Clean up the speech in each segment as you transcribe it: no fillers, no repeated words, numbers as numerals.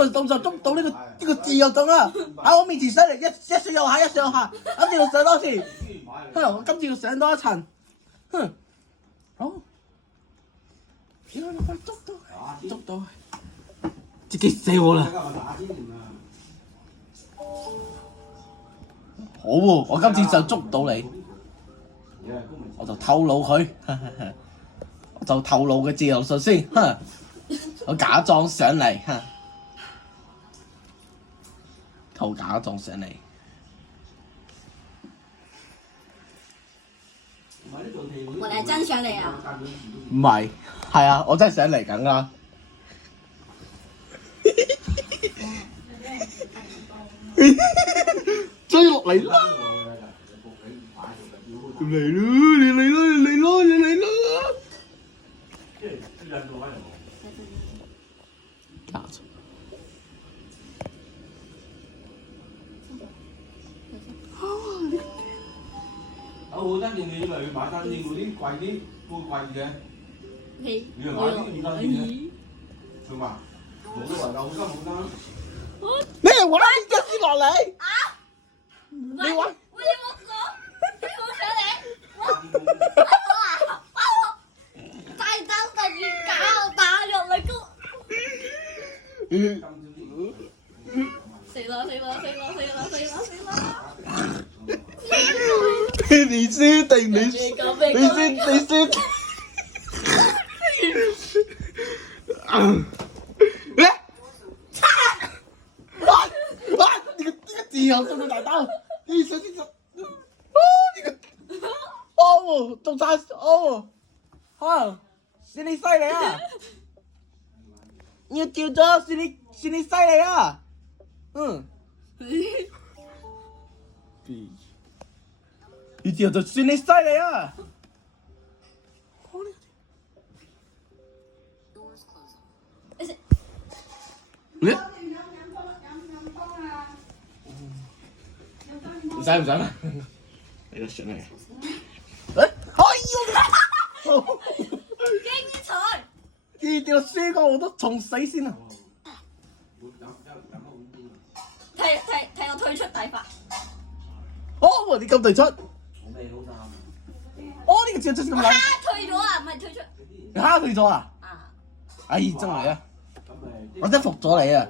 個動作捉到呢個自由動啊！喺我面前上嚟，一上又下，一上下，今次要上多次。我今次要上多一層。好。屌你快捉到，自己射我啦！好喎，我今次就捉到你，我就透露佢，我就透露佢自由術先，我假裝上嚟，假裝上嚟。我係真上嚟啊！唔係，係啊，我真係上嚟緊啦。追落嚟啦！嚟咯！打錯。好得意，你以為買單嘢嗰啲貴啲會貴嘅？你又買啲唔得意嘅？做嘛？冇得話夠金冇得。你係玩呢隻先落嚟？你玩？我你冇上嚟，再等等住搞打入嚟個。死啦！你輸定你輸？你個自由送到大刀，你首先就，中晒算你犀利啊！你要掉咗，算你犀利啊！你掉就算你犀利啊！唔使啦，你上嚟。精彩！呢條輸過我都重死先啊！睇我退出大法。你咁退出？呢個自由出咁難。退咗啊，唔係退出。你蝦退咗啊？哎，真係啊！我真係服咗你啊！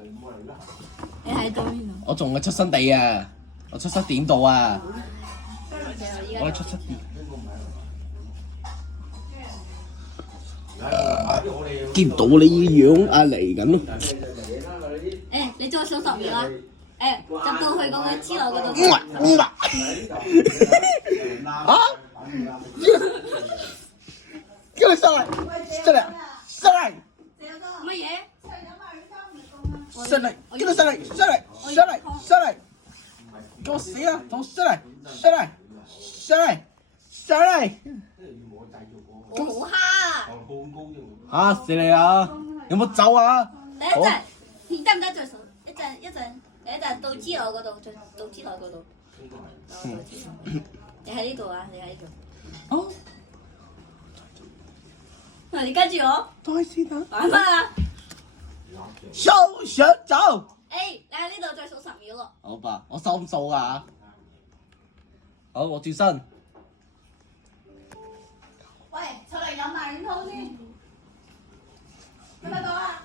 你喺度邊度？我仲係出生地啊！我出生點度啊！我係出生點。見唔到你樣啊嚟緊咯！你再數10秒啊！入到去嗰個支流嗰度。叫你上嚟！乜嘢？上嚟！叫你上嚟！給我死啊！同我上嚟！我好蝦啊！嚇死你啊！有冇走啊？等一陣，你得唔得再數？一陣到支流嗰度，再到支流嗰度。你喺呢度啊！你喺呢度。你跟住我。再先啊！玩乜啊？收上走。你喺呢度再數10秒咯。好吧，我收唔數啊？好，我轉身。喂，出嚟飲埋碗湯先。聽得到啊？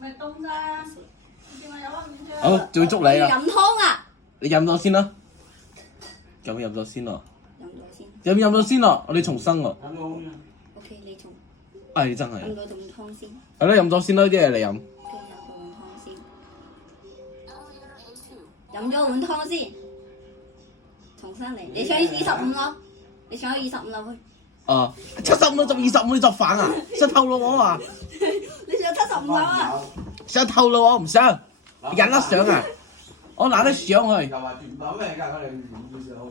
咪凍咋？你叫我飲翻碗湯。好，仲要捉你啊！飲湯啊！你飲咗先啦。咁飲咗先咯。飲咗先。我哋重新喎。OK， 你從。哎，真係。飲咗碗湯先。係咯，飲咗先啦，啲嘢你飲。飲咗碗湯先，重新嚟。你上25咯，你上咗25咯，喂。 75就25你作反啊！想透露我啊！你上75啊？想透露我唔想，忍得上啊！我懶得上去，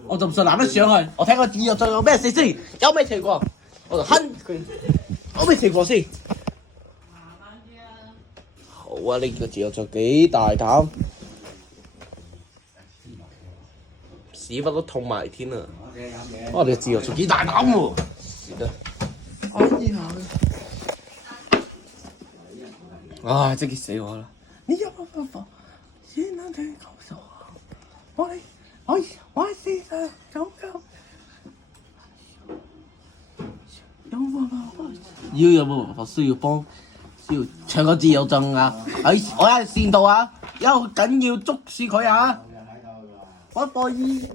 我就唔信懶得上去。我睇個自由仲有咩事先，有咩情況，我就哼佢。有咩情況先？好啊！呢個自由仲幾大膽，屎忽都痛埋天啊！我哋自由仲幾大膽喎！是的。安然下去。唉，真激死我啦！你有冇辦法先能聽告訴我？我事實走夠。有冇辦法？有冇辦法需要幫？需要唱個自由證啊！我喺線度啊，一緊要捉住佢啊！我可以。